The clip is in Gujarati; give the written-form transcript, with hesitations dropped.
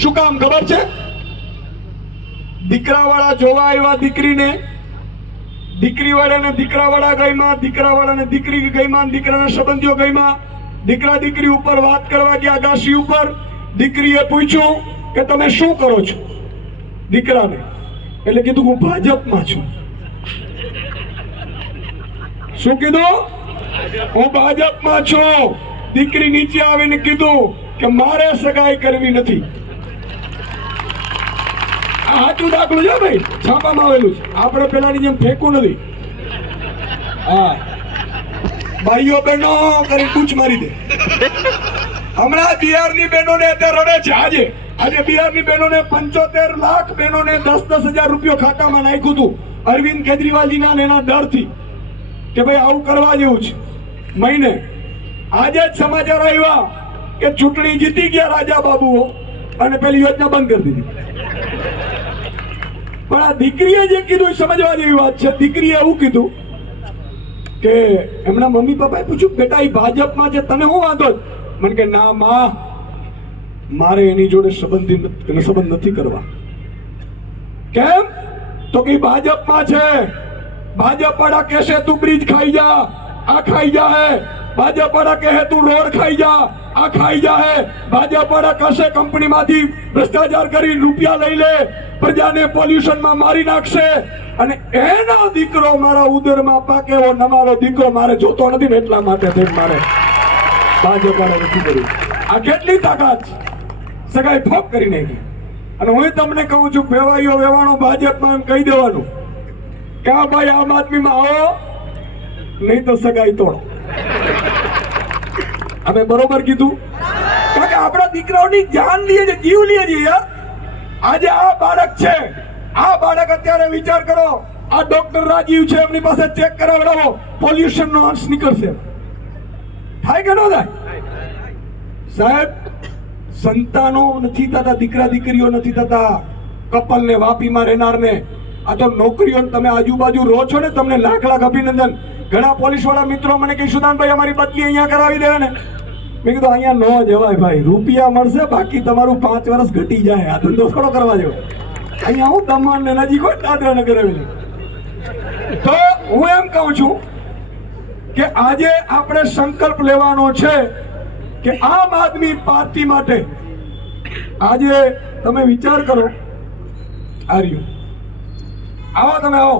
શું કામ ખબર છે? દીકરાવાળા જોવા આવ્યા દીકરીને, દીકરીવાળાને દીકરાવાળા ગઈમાં, દીકરાવાળાને દીકરી ગઈમાં, દીકરાના સંબંધીઓ ગઈમાં, દીકરા દીકરી ઉપર વાત કરવા ગયા ગાસી ઉપર. દીકરીએ પૂછ્યું કે તમે શું કરો છો? દીકરાને એટલે કીધું હું ભાજપમાં છું. શું કીધું? હું ભાજપમાં છું. દીકરી નીચે આવીને કીધું કે મારે સગાઈ કરવી નથી. આ સાચું દાખલું છે ભાઈ, છાપામાં આવેલું છે. આપણે પેલાની જેમ ફેંકવું નથી. હા, ભાઈઓ બહેનો કરી કૂચ મારી દે. હમણાં બિહારની બહેનોને અત્યારે રડે છે. આજે બિહારની બહેનોને 75 લાખ બહેનોને 10,000 રૂપિયા ખાતામાં નાખ્યું હતું અરવિંદ કેજરીવાલજીના એના ડરથી કે ભાઈ આવું કરવા જેવું છે. મહિને આજે જ સમાચાર આવ્યા કે ચૂંટણી જીતી ગયા રાજા બાબુઓ અને પેલી યોજના બંધ કરી દીધી. પણ આ દીકરીએ જે કીધું એ સમજવા જેવી વાત છે. દીકરીએ એવું કીધું કે એમના મમ્મી પપ્પાએ પૂછ્યું બેટા એ ભાજપમાં છે, તને શું વાંધો? મને કે ના માં, મારે એની જોડે સંબંધ નથી કરવા. કેમ? તો કે ભાજપમાં છે. ભાજપ વાળા કહેશે તું બ્રિજ ખાઈ જા, આ ખાઈ જા હે. ભાજપ વાળા કહે તું રોડ ખાઈ જા, આ ખાઈ જા હે. ભાજપ વાળા કહેશે કંપનીમાંથી ભ્રષ્ટાચાર કરી રૂપિયા લઈ લે, પ્રજાને પોલ્યુશનમાં મારી નાખશે. અને એનો દીકરો મારા ઉદરમાં પાકે એવો નમારો દીકરો મારે જોતો નથી ને એટલા માટે મારે ભાજપ વાળા નથી કર્યું. આ કેટલી તાકાત છે! સગાઈ ફોક કરી નાખી. અને હું તમને કહું છું વેવાઈઓ વેવાણો ભાજપમાં એમ કહી દેવાનું કે આ ભાઈ આમ આદમીમાં આવો નહીં તો સગાઈ તોડો. અમે બરોબર કીધું? કારણ કે આપણા દીકરાઓની જાન લઈએ છે, જીવ લઈએ છીએ યાર. આજે આ બાળક છે, આ બાળક અત્યારે વિચાર કરો, આ ડોક્ટર રાજીવ છે, એમની પાસે ચેક કરાવડાવો, પોલ્યુશન નો અંશ નીકળશે. થાય કે ન થાય? સાહેબ, સંતાનો નથી થતા, દીકરા દીકરીઓ નથી થતા. કપલ ને વાપીમાં રહેનાર ને આ તો નોકરીઓ તમે આજુબાજુ રહો છો ને, તમને લાખ લાખ અભિનંદન. ઘણા પોલીસ વાળા મિત્રો મને કહે સુદાનભાઈ અમારી બદલી અહીંયા કરાવી દેવે ને. મેં કીધું અહીંયા ન જવાય ભાઈ, રૂપિયા મળશે બાકી તમારું 5 વર્ષ ઘટી જાય. આ ધંધો થોડો કરવા જેવો. અહીંયા હું દમણ ને નજીક હોય દાદરા નગર આવેલી. તો હું એમ કહું છું કે આજે આપણે સંકલ્પ લેવાનો છે કે આમ આદમી પાર્ટી માટે આજે તમે વિચાર કરો. આવો તમે આવો.